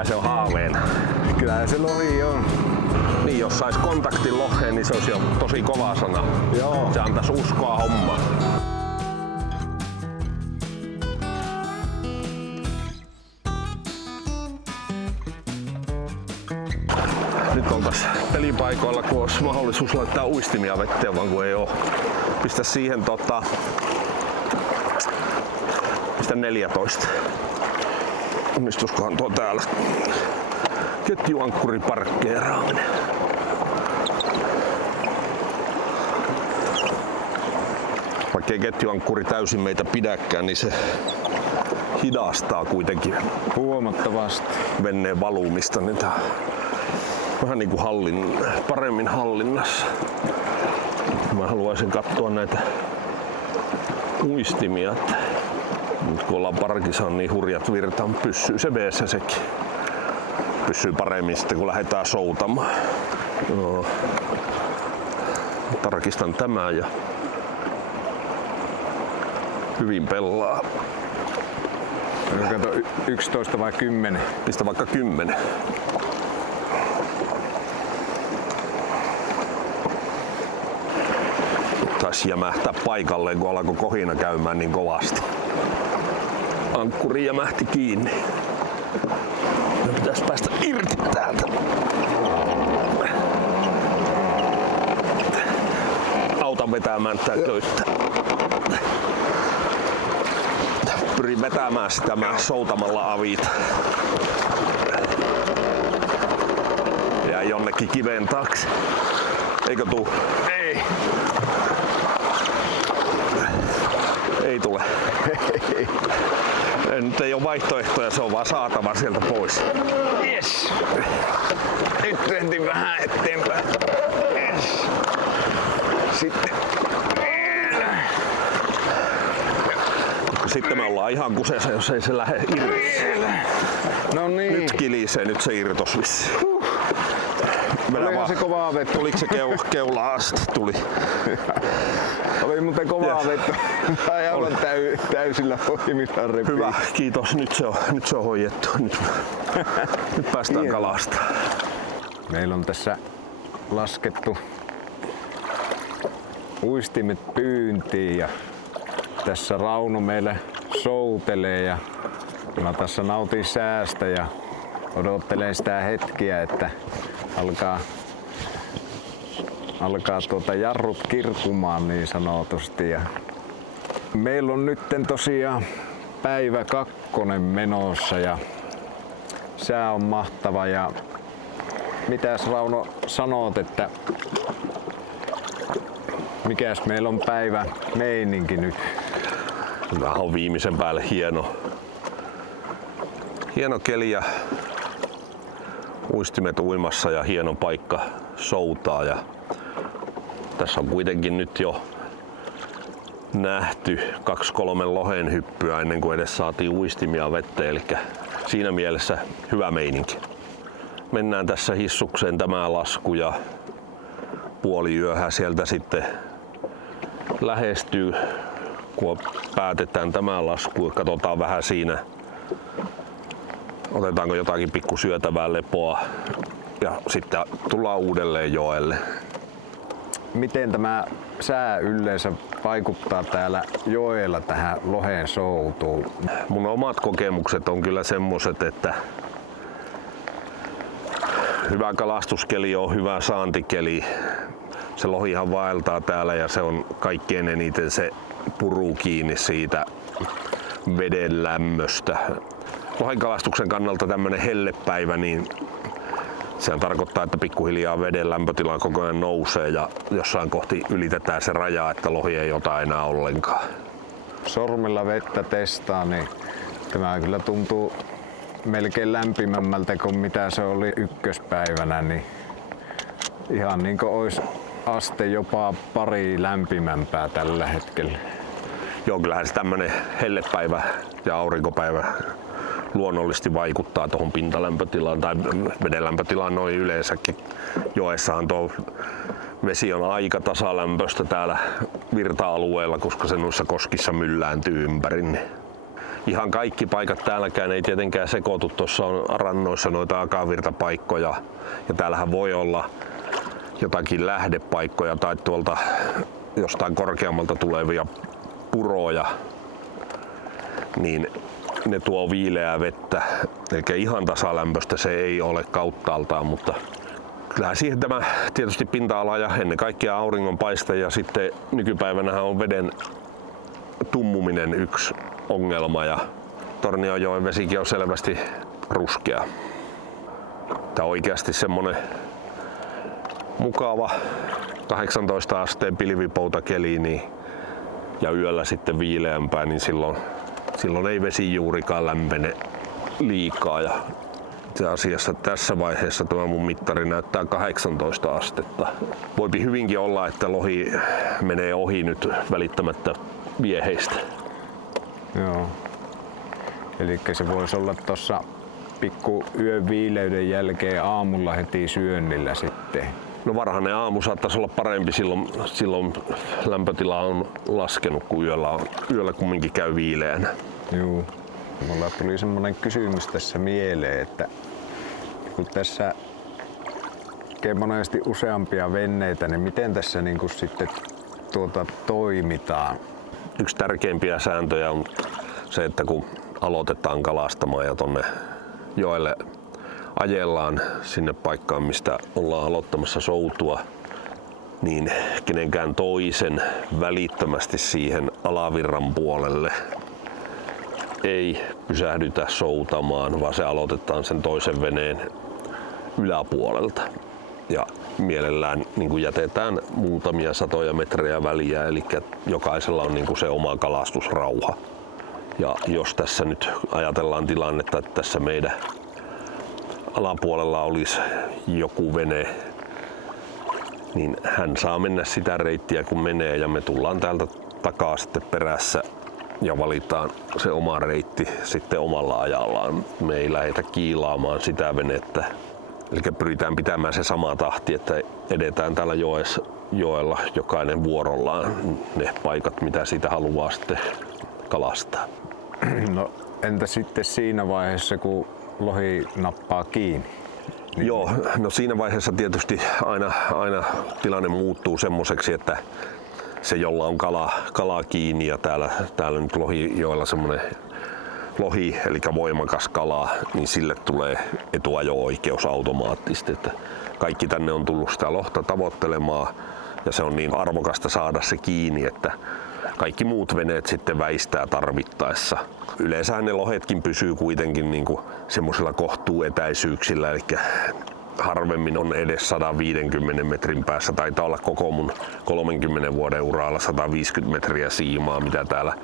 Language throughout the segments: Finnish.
mikä se on haaveena? Kyllähän se lohi on. Niin, jos sais kontaktin loheen, niin se olisi jo tosi kova sana. Joo. Se antaisi uskoa hommaan. Nyt oltais pelipaikoilla, kun olisi mahdollisuus laittaa uistimia vetteen, vaan kun ei oo. Pistä siihen pistä 14. Onnistuskohan tuo täällä? Ketjuankkuri parkkeeraaminen. Vaikkei ketjuankkuri täysin meitä pidäkään, niin se hidastaa kuitenkin Huomattavasti. veneen valumista. Niin tää vähän niin kuin paremmin hallinnassa. Mä haluaisin katsoa näitä uistimia. Nyt kun ollaan parkissa, on niin hurjat virtaan, pysyy se veessä sekin. Pysyy paremmin sitten kun lähdetään soutamaan. No. Tarkistan tämän ja hyvin pelaa. Kato 11 vai 10? Pistä vaikka 10. Taisi jämähtää paikalleen, kun alkoi kohina käymään niin kovasti. Ankkuri jämähti kiinni. Me pitäisi päästä irti täältä. Autan vetämään tää köyttä. Pyrin vetämään sitä soutamalla avit. Jää jonnekin kiven taakse. Eikö tuu? Ei. Ei tule. Nyt ei ole vaihtoehtoja, se on vaan saatava sieltä pois. Yes. Nyt rentin vähän eteenpäin. Yes. Sitten. Sitten me ollaan ihan kuseessa, jos ei se lähde irti. No niin. Nyt kilisee, nyt se irtos vissiin. Olihan se kovaa vettä. Tuliko se keulaa asti? Tuli. Oli muuten kovaa vettä. Mä olen täysillä hoimillaan repiin. Hyvä, kiitos. Nyt se on hoidettu. Nyt päästään kalasta. Meillä on tässä laskettu uistimet pyyntiin ja tässä Rauno meille soutelee ja mä tässä nautin säästä ja odottelen sitä hetkiä, että alkaa jarrut kirkumaan niin sanotusti. Ja meillä on nyt tosiaan päivä 2 menossa ja sää on mahtava ja mitäs Rauno sanot, että mikäs meillä on päivä meininki nyt? Vähän on viimeisen päälle hieno keli ja uistimet uimassa ja hieno paikka soutaa. Ja tässä on kuitenkin nyt jo nähty 2-3 lohen hyppyä ennen kuin edes saatiin uistimia vetteen, eli siinä mielessä hyvä meininki. Mennään tässä hissukseen tämä lasku ja puoliyöhä sieltä sitten lähestyy, kun päätetään tämä lasku ja katsotaan vähän siinä, otetaanko jotakin pikku syötävää lepoa ja sitten tullaan uudelleen joelle. Miten tämä sää yleensä vaikuttaa täällä joella tähän lohen soutuun? Mun omat kokemukset on kyllä semmoset, että hyvä kalastuskeli on hyvä saantikeli. Se lohihan vaeltaa täällä ja se on kaikkein eniten se puru kiinni siitä veden lämmöstä. Lohenkalastuksen kannalta tämmönen hellepäivä, niin sehän tarkoittaa, että pikkuhiljaa veden lämpötila koko ajan nousee ja jossain kohti ylitetään se raja, että lohi ei ota enää ollenkaan. Sormella vettä testaa, niin tämä kyllä tuntuu melkein lämpimämmältä kuin mitä se oli ykköspäivänä, niin ihan niin kuin olisi aste jopa pari lämpimämpää tällä hetkellä. Joo, kyllähän se tämmönen hellepäivä ja aurinkopäivä luonnollisesti vaikuttaa tuohon pintalämpötilaan tai vedenlämpötilaan noin yleensäkin. Joessahan tuo vesi on aika tasalämpöistä täällä virta-alueella, koska se noissa koskissa myllääntyy ympäri. Niin ihan kaikki paikat täälläkään ei tietenkään sekoitu. Tuossa on rannoissa noita akavirtapaikkoja ja täällähän voi olla jotakin lähdepaikkoja tai tuolta jostain korkeammalta tulevia puroja, niin ne tuo viileää vettä, eli ihan tasalämpöistä se ei ole kauttaaltaan, mutta kyllähän siihen tämä tietysti pinta-ala ja ennen kaikkea auringonpaiste ja sitten nykypäivänä on veden tummuminen yksi ongelma ja Tornionjoen vesikin on selvästi ruskea. Tämä on oikeasti semmonen mukava 18 asteen pilvipoutakeli niin, ja yöllä sitten viileämpää, niin silloin ei vesi juurikaan lämpene liikaa. Ja itse asiassa tässä vaiheessa tämä mun mittari näyttää 18 astetta. Voipi hyvinkin olla, että lohi menee ohi nyt välittämättä vieheistä. Joo. Eli se voisi olla tuossa pikku yön viileyden jälkeen aamulla heti syönnillä sitten. No varhainen aamu saattaisi olla parempi, silloin lämpötila on laskenut, kun yöllä kumminkin käy viileänä. Joo. Mulla tuli semmoinen kysymys tässä mieleen, että kun tässä tekee monesti useampia venneitä, niin miten tässä niin kuin sitten toimitaan? Yksi tärkeimpiä sääntöjä on se, että kun aloitetaan kalastamaan ja tonne joelle ajellaan sinne paikkaan, mistä ollaan aloittamassa soutua, niin kenenkään toisen välittömästi siihen alavirran puolelle ei pysähdytä soutamaan, vaan se aloitetaan sen toisen veneen yläpuolelta. Ja mielellään niin kuin jätetään muutamia satoja metrejä väliä, eli jokaisella on niin kuin se oma kalastusrauha. Ja jos tässä nyt ajatellaan tilannetta, että tässä meidän alapuolella olisi joku vene, niin hän saa mennä sitä reittiä kun menee ja me tullaan täältä takaa sitten perässä ja valitaan se oma reitti sitten omalla ajallaan. Me ei lähdetä kiilaamaan sitä venettä. Eli pyritään pitämään se sama tahti, että edetään täällä joella jokainen vuorollaan ne paikat, mitä siitä haluaa sitten kalastaa. No entä sitten siinä vaiheessa, kun lohi nappaa kiinni? Niin. Joo, no siinä vaiheessa tietysti aina tilanne muuttuu semmoiseksi, että se jolla on kala kiinni ja täällä nyt Lohijoella semmoinen lohi, eli voimakas kala, niin sille tulee etuajo-oikeus automaattisesti. Että kaikki tänne on tullut sitä lohta tavoittelemaan ja se on niin arvokasta saada se kiinni, että kaikki muut veneet sitten väistää tarvittaessa. Yleensä ne lohetkin pysyy kuitenkin niin kuin semmoisilla kohtuuetäisyyksillä, eli harvemmin on edes 150 metrin päässä. Taitaa olla koko mun 30 vuoden uralla 150 metriä siimaa, mitä täällä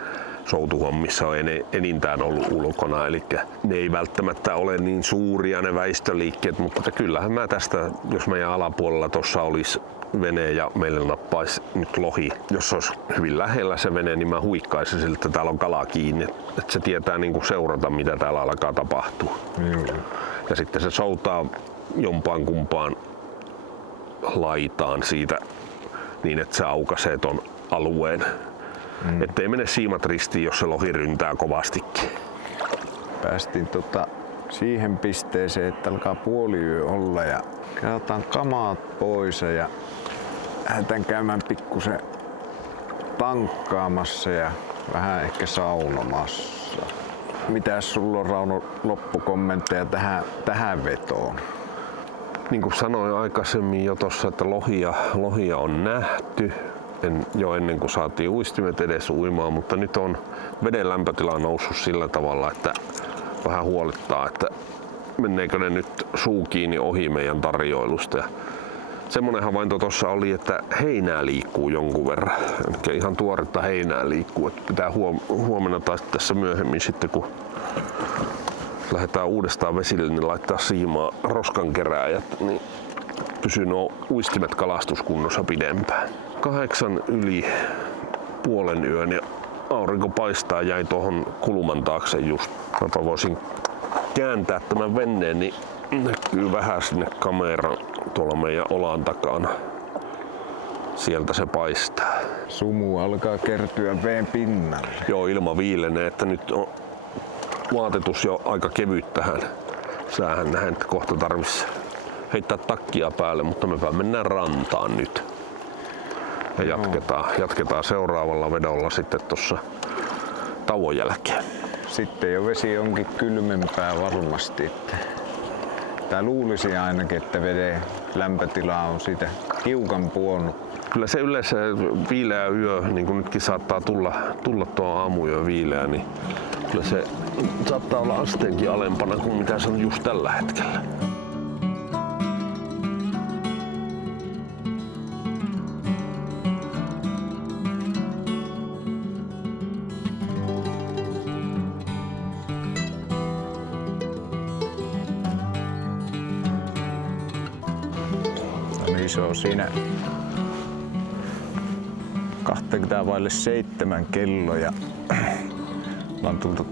soutuhommissa on enintään ollut ulkona. Eli ne ei välttämättä ole niin suuria ne väistöliikkeet, mutta kyllähän mä tästä, jos meidän alapuolella tuossa olisi vene ja meille nappaisi nyt lohi. Jos olisi hyvin lähellä se vene, niin mä huikkaisin siltä, että täällä on kala kiinni. Että se tietää niin kuin seurata, mitä täällä alkaa tapahtua. Ja sitten se soutaa jompaan kumpaan laitaan siitä niin, että se aukaisee ton alueen. Ettei mene siimat ristiin, jos se lohi ryntää kovastikin. Päästiin siihen pisteeseen, että alkaa puoliyö olla ja otetaan kamaat pois ja lähdetään käymään pikkusen tankkaamassa ja vähän ehkä saunomassa. Mitäs sulla on, Rauno, loppukommentteja tähän vetoon? Niin kuin sanoin aikaisemmin jo tuossa, että lohia on nähty jo ennen kuin saatiin uistimet edes uimaan, mutta nyt on veden lämpötila noussut sillä tavalla, että vähän huolittaa, että menneekö ne nyt suu kiinni ohi meidän tarjoilusta. Semmoinen havainto tuossa oli, että heinää liikkuu jonkun verran. Eli ihan tuoretta heinää liikkuu. Että pitää huomenna taas tässä myöhemmin sitten, kun lähdetään uudestaan vesille, niin laittaa siimaa roskankerääjät, niin pysyy nuo uistimet kalastuskunnossa pidempään. 8 yli puolen yön ja aurinko paistaa, jäi tuohon kulman taakse just. Mäpä voisin kääntää tämän veneen, niin näkyy vähän sinne kameran tuolla meidän olan takana. Sieltä se paistaa. Sumu alkaa kertyä veen pinnalle. Joo, ilma viilenee, että nyt on vaatetus jo aika kevyt tähän. Sähän nähdään, että kohta tarvitsisi heittää takkia päälle, mutta mepä mennään rantaan nyt. Ja jatketaan seuraavalla vedolla sitten tuossa tauon jälkeen. Sitten jo vesi onkin kylmempää varmasti. Tai luulisi ainakin, että veden lämpötila on siitä hiukan puonnut. Kyllä se yleensä viileä yö, niin kuin nytkin saattaa tulla tuo aamuyö viileä, niin kyllä se saattaa olla asteenkin alempana kuin mitä se on just tällä hetkellä. Se on siinä 7:20 kello ja ollaan tultu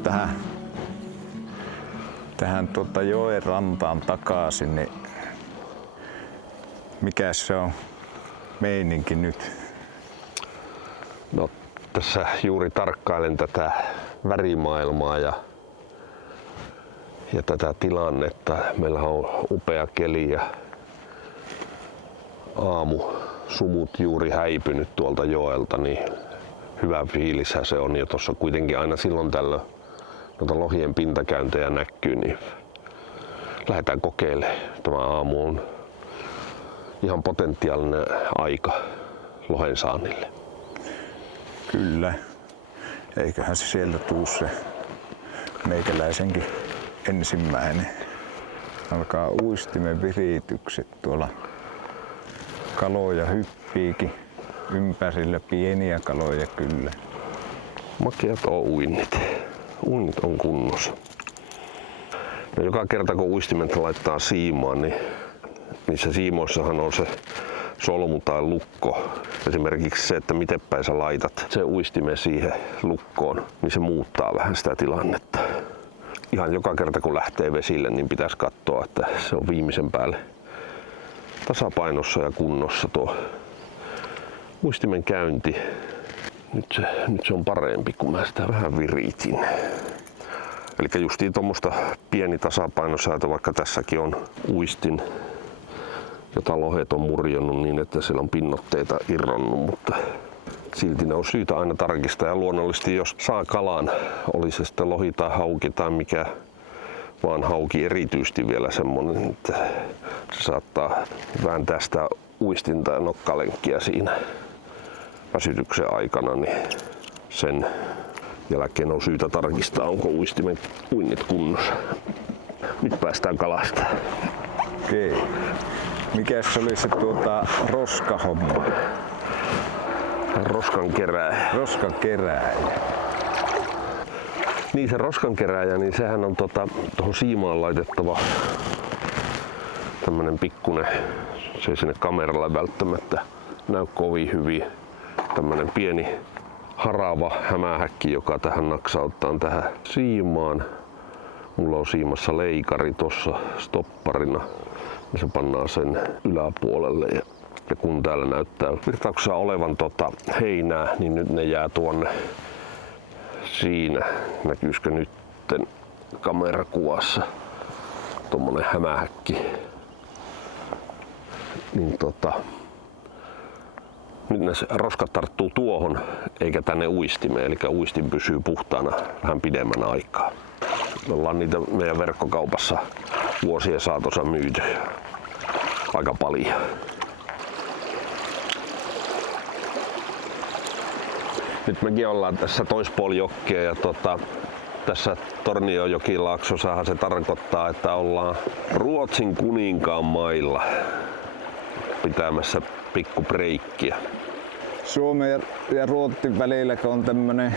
tähän joen rantaan takaisin, niin mikäs se on meininki nyt? No, tässä juuri tarkkailen tätä värimaailmaa ja tätä tilannetta. Meillä on upea keli ja sumut juuri häipynyt tuolta joelta, niin hyvä fiilishän se on. Ja tuossa kuitenkin aina silloin tällöin noita lohien pintakäyntejä näkyy, niin lähdetään kokeilemaan. Tämä aamu on ihan potentiaalinen aika lohen saannille. Kyllä. Eiköhän se sieltä tuu se meikäläisenkin ensimmäinen. Alkaa uistimen viritykset tuolla. Kaloja hyppiikin ympärillä, pieniä kaloja kyllä. Makeat on uinnit. Uinnit on kunnossa. No, joka kerta kun uistimet laittaa siimaan, niin niissä siimoissahan on se solmu tai lukko. Esimerkiksi se, että miten päin sä laitat se uistime siihen lukkoon, niin se muuttaa vähän sitä tilannetta. Ihan joka kerta kun lähtee vesille, niin pitäisi katsoa, että se on viimeisen päälle tasapainossa ja kunnossa tuo uistimen käynti. Nyt se on parempi, kun mä sitä vähän viritin. Eli justiin tuommoista pieni tasapainosäätö, vaikka tässäkin on uistin, jota lohet on murjonnut niin, että siellä on pinnotteita irronnut, mutta silti ne on syytä aina tarkistaa. Ja luonnollisesti jos saa kalan, oli se sitten lohi tai hauki tai mikä, vaan hauki erityisesti vielä semmonen, että se saattaa vääntää sitä uistinta ja nokkalenkkiä siinä väsytyksen aikana, niin sen jälkeen on syytä tarkistaa, onko uistimen uinnit kunnossa. Nyt päästään kalastamaan. Okei. Mikäs oli se roskahomma? Roskankerääjä. Niin, se roskankerääjä, niin sehän on tuohon siimaan laitettava tämmönen pikkunen, se ei sinne kameralle välttämättä näy kovin hyvin, tämmönen pieni harava hämähäkki, joka tähän naksauttaa tähän siimaan. Mulla on siimassa leikari tuossa stopparina ja se pannaan sen yläpuolelle. Ja kun täällä näyttää virtauksessa olevan heinää, niin nyt ne jää tuonne. Siinä näkyisikö nytten kamerakuvassa tommonen hämähäkki. Niin nyt ne roskat tarttuu tuohon eikä tänne uistimeen, eli uistin pysyy puhtaana vähän pidemmän aikaa. Me ollaan niitä meidän verkkokaupassa vuosien saatossa myyty aika paljon. Nyt mekin ollaan tässä toispuolijokkea ja tässä Tornionjokilaaksosahan se tarkoittaa, että ollaan Ruotsin kuninkaan mailla pitämässä pikku breikkiä. Suomen ja Ruotsin välillä kun on tämmönen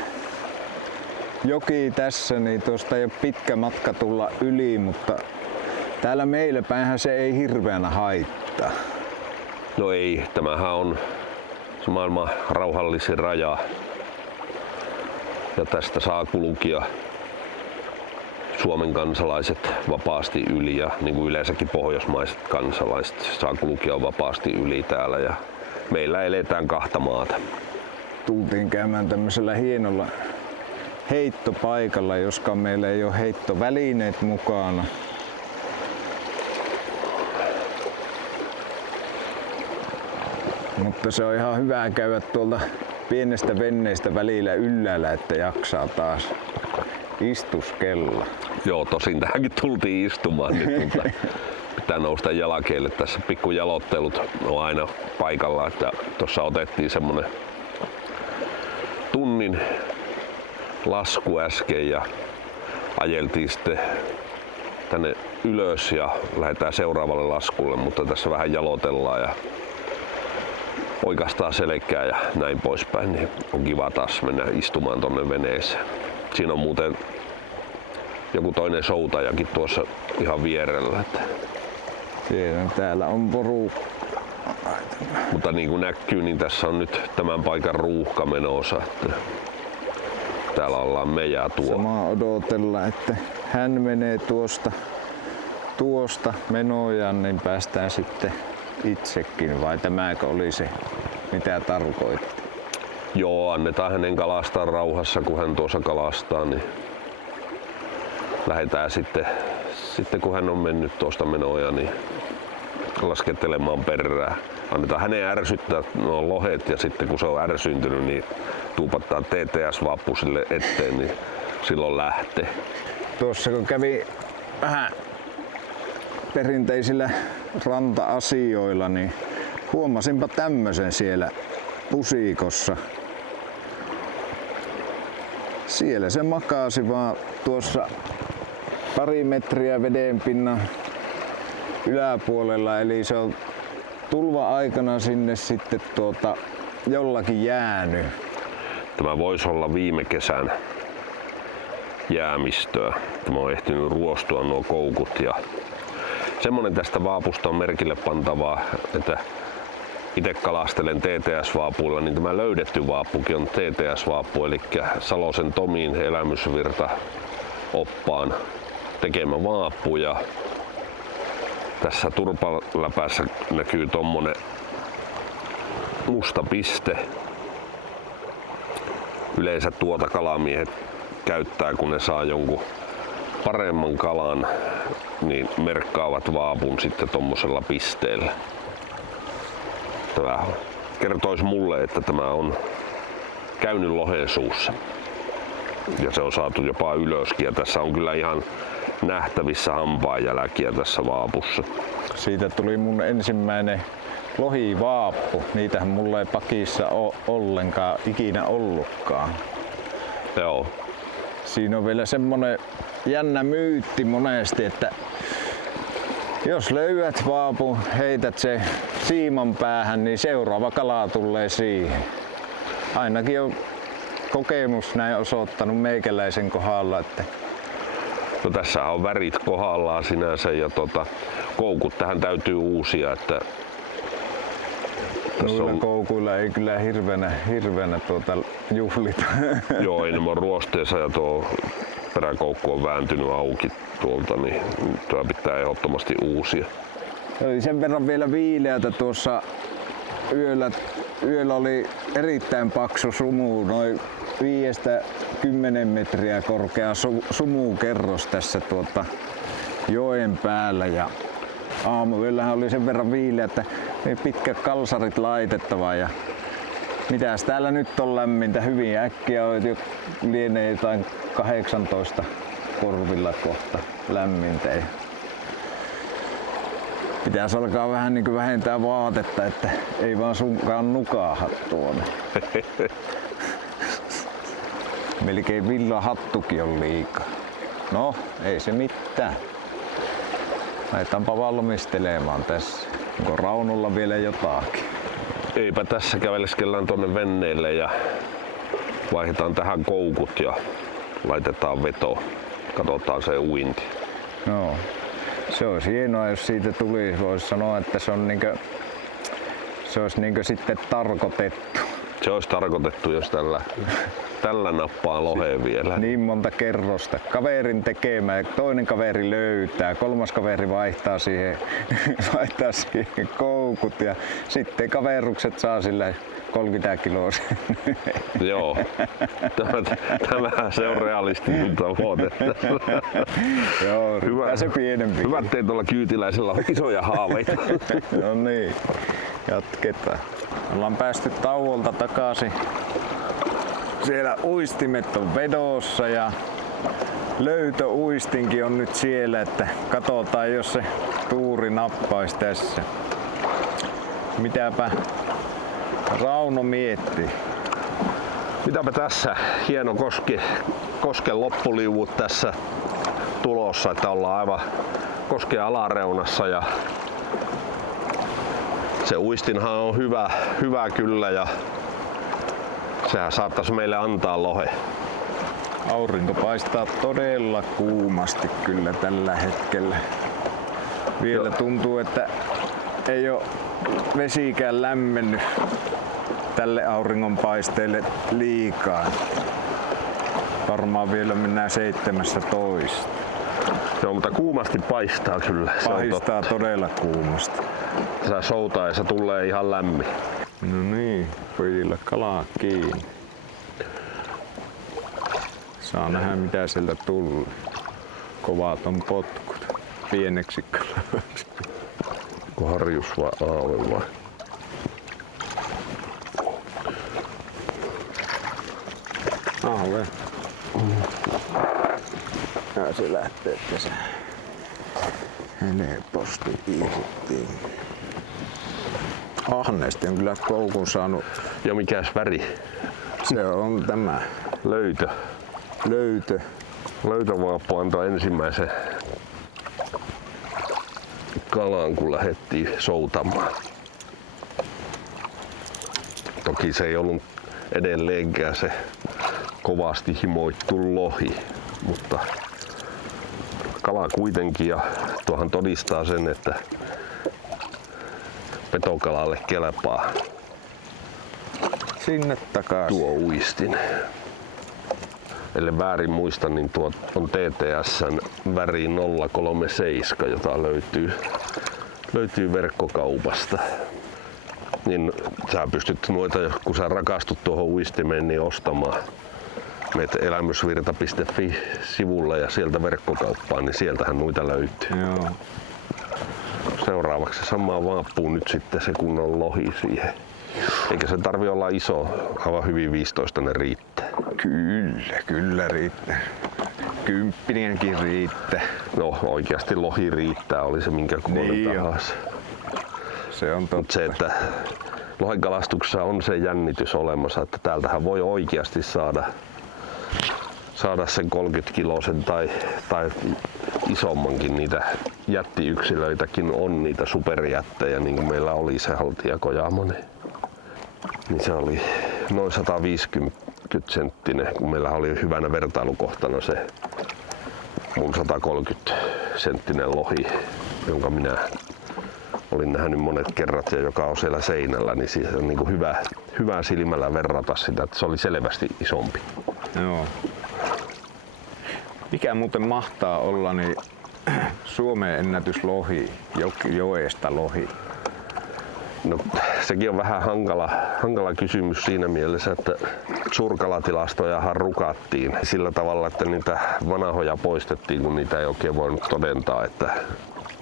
joki tässä, niin tuosta ei ole pitkä matka tulla yli, mutta täällä meillä päinhän se ei hirveänä haittaa. No ei, tämähän on se maailman rauhallisin raja. Ja tästä saa kulkia Suomen kansalaiset vapaasti yli ja niin kuin yleensäkin pohjoismaiset kansalaiset saa kulkea vapaasti yli täällä ja meillä eletään kahta maata. Tultiin käymään tämmöisellä hienolla heittopaikalla, joskaan meillä ei ole heittovälineet mukana. Mutta se on ihan hyvä käydä tuolta pienestä venneestä välillä ylhäällä, että jaksaa taas istuskella. Joo, tosin tähänkin tultiin istumaan nyt, mutta pitää nousta jalakeille. Tässä pikkujalottelut on aina paikalla, että tuossa otettiin semmonen tunnin lasku äsken ja ajeltiin sitten tänne ylös ja lähdetään seuraavalle laskulle, mutta tässä vähän jalotellaan ja oikastaa selkää ja näin poispäin, niin on kiva taas mennä istumaan tonne veneeseen. Siinä on muuten joku toinen soutajakin tuossa ihan vierellä. Täällä on porukka. Mutta niin kuin näkyy, niin tässä on nyt tämän paikan ruuhka menossa. Että täällä ollaan me ja tuo. Samaa odotellaan, että hän menee tuosta menojaan, niin päästään sitten itsekin, vai tämäkö oli se, mitä tarkoitti? Joo, annetaan hänen kalastaa rauhassa, kun hän tuossa kalastaa, niin lähdetään sitten kun hän on mennyt tuosta menoja, niin laskettelemaan perään. Annetaan hänen ärsyttää nuo lohet ja sitten kun se on ärsyntynyt, niin tuupattaa TTS-vappu sille eteen, niin silloin lähtee. Tuossa kun kävi vähän perinteisillä ranta-asioilla, niin huomasinpa tämmöisen siellä pusikossa. Siellä se makasi vaan tuossa pari metriä vedenpinnan yläpuolella, eli se on tulva-aikana sinne sitten jollakin jäänyt. Tämä voisi olla viime kesän jäämistöä. Tämä on ehtinyt ruostua nuo koukut ja semmonen tästä vaapusta on merkille pantavaa, että itse kalastelen TTS-vaapuilla, niin tämä löydetty vaappukin on TTS-vaappu, eli Salosen Tomin elämysvirta oppaan tekemä vaappu. Ja tässä turpaläpässä näkyy tommonen musta piste. Yleensä tuota kalamiehet käyttää, kun ne saa jonkun paremman kalan, niin merkkaavat vaapun sitten tommosella pisteellä. Tämä kertoisi mulle, että tämä on käynyt lohen suussa. Ja se on saatu jopa ylöskin ja tässä on kyllä ihan nähtävissä hampaanjälkiä tässä vaapussa. Siitä tuli mun ensimmäinen lohivaappu. Niitähän mulla ei pakissa ole ollenkaan ikinä ollutkaan. Joo. Siinä on vielä semmonen jännä myytti monesti, että jos löydät vaapun, heität se siiman päähän, niin seuraava kala tulee siihen. Ainakin on kokemus näin osoittanut meikäläisen kohdalla, että no tässä on värit kohdallaan sinänsä ja koukut tähän täytyy uusia, että noilla koukuilla ei kyllä hirveänä juhlita. Joo, enemmän ruosteessa ja tuo peräkoukku on vääntynyt auki tuolta, niin tuo pitää ehdottomasti uusia. Oli sen verran vielä viileätä tuossa yöllä oli erittäin paksu sumu, noin 5-10 metriä korkea sumukerros tässä joen päällä ja aamuyöllähän oli sen verran viileä, että pitkät kalsarit laitettava ja mitäs täällä nyt on lämmintä, hyvin äkkiä lienee jotain 18 korvilla kohta lämmintä. Pitäisi alkaa vähän niin kuin vähentää vaatetta, että ei vaan sunkaan nukaaha tuonne. Melkein villahattukin on liikaa. No, ei se mitään. Laitetaanpa valmistelemaan tässä. Onko Raunulla vielä jotakin? Eipä tässä, käveleskellään tuonne venneille ja vaihdetaan tähän koukut ja laitetaan veto. Katsotaan se uinti. No, se olisi hienoa, jos siitä tulisi. Voisi sanoa, että se olisi sitten tarkoitettu. Se olisi tarkoitettu, jos tällä Tällä nappaa loheen vielä. Niin monta kerrosta. Kaverin tekemä, toinen kaveri löytää, kolmas kaveri vaihtaa siihen koukut ja sitten kaverukset saa sillä 30 kiloa. Joo, tämähän se on realistinen tavoite. Joo, hyvä se pienempi. Hyvä, ettei tuolla kyytiläisellä ole isoja haaveita. No niin, jatketaan. Ollaan päästy tauolta takaisin. Siellä uistimet on vedossa ja löytöuistinkin on nyt siellä, että katsotaan jos se tuuri nappaisi tässä. Mitäpä Rauno miettii? Mitäpä tässä? Hieno kosken loppuliuvut tässä tulossa, että ollaan aivan kosken alareunassa ja se uistinhan on hyvä kyllä ja sehän saattaisi meille antaa lohe. Aurinko paistaa todella kuumasti kyllä tällä hetkellä. Vielä tuntuu, että ei ole vesikään lämmennyt tälle auringonpaisteelle liikaa. Varmaan vielä mennään 17. Joo, mutta kuumasti paistaa kyllä. Paistaa todella kuumasti. Sä soutaa ja se tulee ihan lämmin. No niin, pojilla kalaa kiinni. Saa nähdä mitä sieltä tulee. Kovat on potkut. Pieneksi kalaksi. Onko harjus vai aave vai? Aave. Ja se lähtee tässä. Helposti irtiin. Ahneesti on kyllä koukun saanut. Ja mikäs väri? Se on tämä. Löytö. Löytövaappu antoi ensimmäisen kalan, kun lähdettiin soutamaan. Toki se ei ollut edelleenkään se kovasti himoittu lohi, mutta kala kuitenkin, ja tuohan todistaa sen, että petokalalle kelpaa Sinne takaisin. tuo uistin. Ellei väärin muista, niin tuo on TTS:n väri 037, jota löytyy verkkokaupasta. Niin sä pystyt noita, kun sä rakastut tuohon uistimeen, niin ostamaan. Meet elämysvirta.fi-sivulle ja sieltä verkkokauppaan, niin sieltähän noita löytyy. Joo. Seuraavaksi samaan vaappuun nyt sitten se kunnon lohi siihen. Eikä se tarvi olla iso, aivan hyvin 15 ne riittää. Kyllä riittää. 10 riittää. No oikeasti lohi riittää, oli se minkä kokoinen Niin tahansa. Se on totta. Mut se, että lohenkalastuksessa on se jännitys olemassa, että täältähän voi oikeasti saada sen 30 kilosen tai isommankin. Niitä jättiyksilöitäkin on, niitä superjättejä, niin kuin meillä oli se Haltia Kojamonen. Niin se oli noin 150 senttinen, kun meillä oli hyvänä vertailukohtana se mun 130 senttinen lohi, jonka minä olin nähnyt monet kerrat ja joka on siellä seinällä, niin siihen on niin kuin hyvä silmällä verrata sitä, että se oli selvästi isompi. Joo. Mikä muuten mahtaa olla niin Suomen ennätyslohi, joesta lohi? No, sekin on vähän hankala kysymys siinä mielessä, että suurkalatilastojahan rukattiin sillä tavalla, että niitä vanhoja poistettiin, kun niitä ei oikein voinut todentaa, että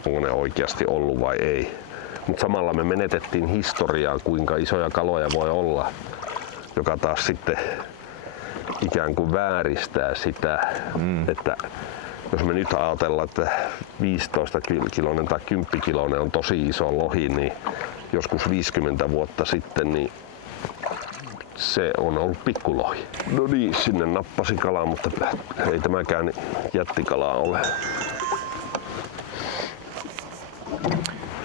onko ne oikeasti ollut vai ei. Mutta samalla me menetettiin historiaa, kuinka isoja kaloja voi olla, joka taas sitten ikään kuin vääristää sitä, että jos me nyt ajatellaan, että 15-kiloinen tai 10-kiloinen on tosi iso lohi, niin joskus 50 vuotta sitten niin se on ollut pikkulohi. No niin, sinne nappasi kalaa, mutta ei tämäkään jättikalaa ole.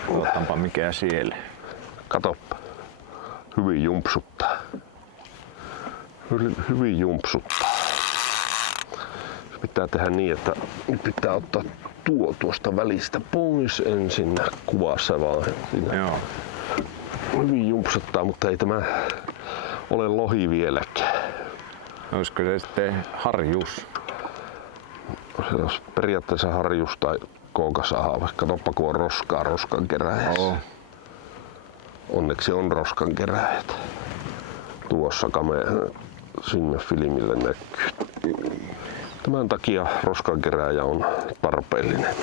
Otanpa mikä siellä. Katoppa, hyvin jumpsuttaa. Hyvin jumpsuttaa. Pitää tehdä niin, että nyt pitää ottaa tuosta välistä pois ensin kuvassa vaan. Joo. Hyvin jumpsuttaa, mutta ei tämä ole lohi vieläkään. Olisiko se sitten harjus? Se olisi periaatteessa harjus tai kookasahave. Katsoppa kun on roskaa roskankeräjässä. Oo. Onneksi on roskankeräjät. Tuossa sinne filmille näkyy. Tämän takia roskankeräjä on tarpeellinen.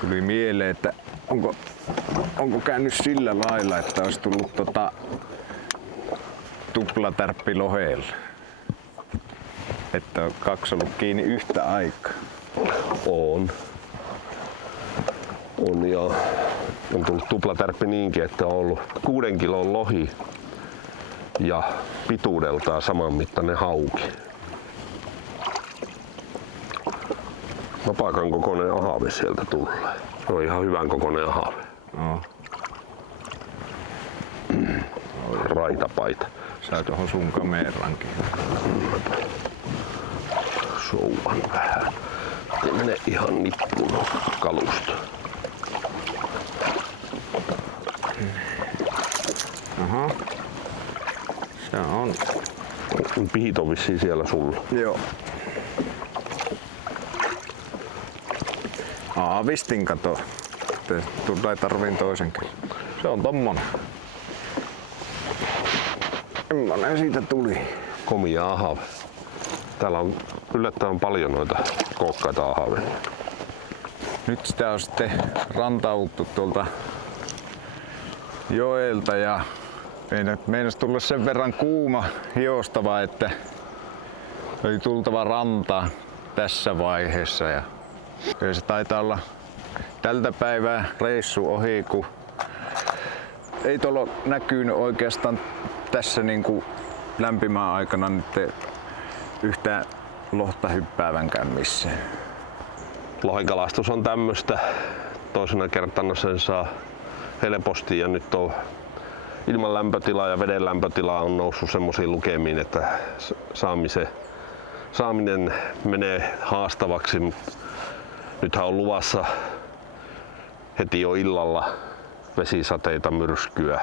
Tuli mieleen, että onko käynyt sillä lailla, että olisi tullut tuplatärppi lohella. Että on kaksi ollut kiinni yhtä aikaa. On ja on tullut tuplatärppi niinkin, että on ollut 6 kilon lohi ja pituudeltaan saman mittainen hauki. Napakan kokoinen ahave sieltä tulee. Se on ihan hyvän kokoinen ahave. No. Raitapaita. Sä tuohon sun kamerankin. Souvan vähän. Ei mene ihan nippuun kalusta. Aha. Se on. Pihit on vissiin siellä sulla. Joo. Aavistin kato. Tulee tarviin toisenkin. Se on tommonen. Semmonen siitä tuli. Komia ahave. Täällä on yllättävän paljon noita kookkaita ahaveja. Nyt sitä on sitten rantauduttu tuolta joelta ja meinas tulla sen verran kuuma hiostava, että oli tultava ranta tässä vaiheessa. Ja se taitaa olla tältä päivää reissu ohi, kun ei tuolla näkynyt oikeastaan tässä niin kuin lämpimän aikana nyt yhtään lohta hyppäävänkään missään. Lohikalastus on tämmöstä. Toisena kertana sen saa helposti ja nyt on ilman lämpötila ja veden lämpötila on noussut semmoisiin lukemiin, että saaminen menee haastavaksi. Nythän on luvassa heti jo illalla vesisateita, myrskyä.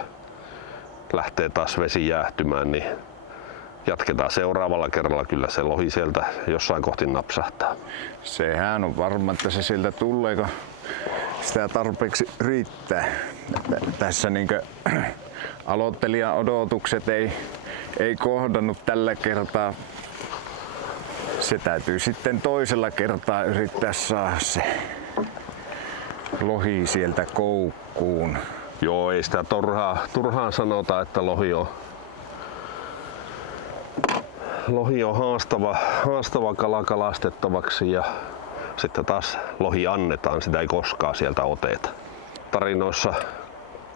Lähtee taas vesi jäähtymään, niin jatketaan seuraavalla kerralla. Kyllä se lohi sieltä jossain kohti napsahtaa. Sehän on varma, että se sieltä tulee, kun sitä tarpeeksi riittää. Tässä niinkö aloittelijan odotukset ei kohdannut tällä kertaa. Se täytyy sitten toisella kertaa yrittää saada se lohi sieltä koukkuun. Joo, ei sitä turhaan sanota, että lohi on haastava kala kalastettavaksi ja sitten taas lohi annetaan, sitä ei koskaan sieltä oteta. Tarinoissa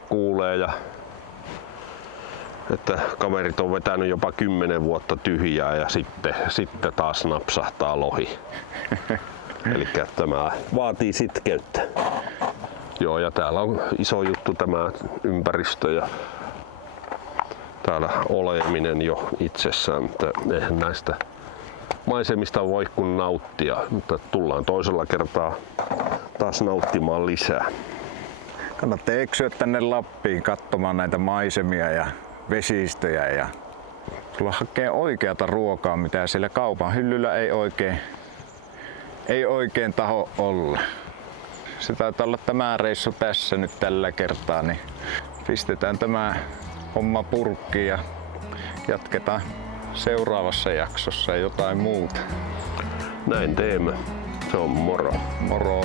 kuulee, että kaverit on vetänyt jopa 10 vuotta tyhjää ja sitten taas napsahtaa lohi. Eli tämä vaatii sitkeyttä. Joo, ja täällä on iso juttu tämä ympäristö ja täällä oleminen jo itsessään, että eihän näistä maisemista voi kun nauttia, mutta tullaan toisella kertaa taas nauttimaan lisää. Kannattaa eksyä tänne Lappiin katsomaan näitä maisemia ja vesistöjä ja tulla hakee oikeata ruokaa, mitä siellä kaupan hyllyllä ei oikein taho olla. Se taitaa olla tämä reissu tässä nyt tällä kertaa, niin pistetään tämä homma purkkiin ja jatketaan seuraavassa jaksossa jotain muuta. Näin teemme. Se on moro. Moro!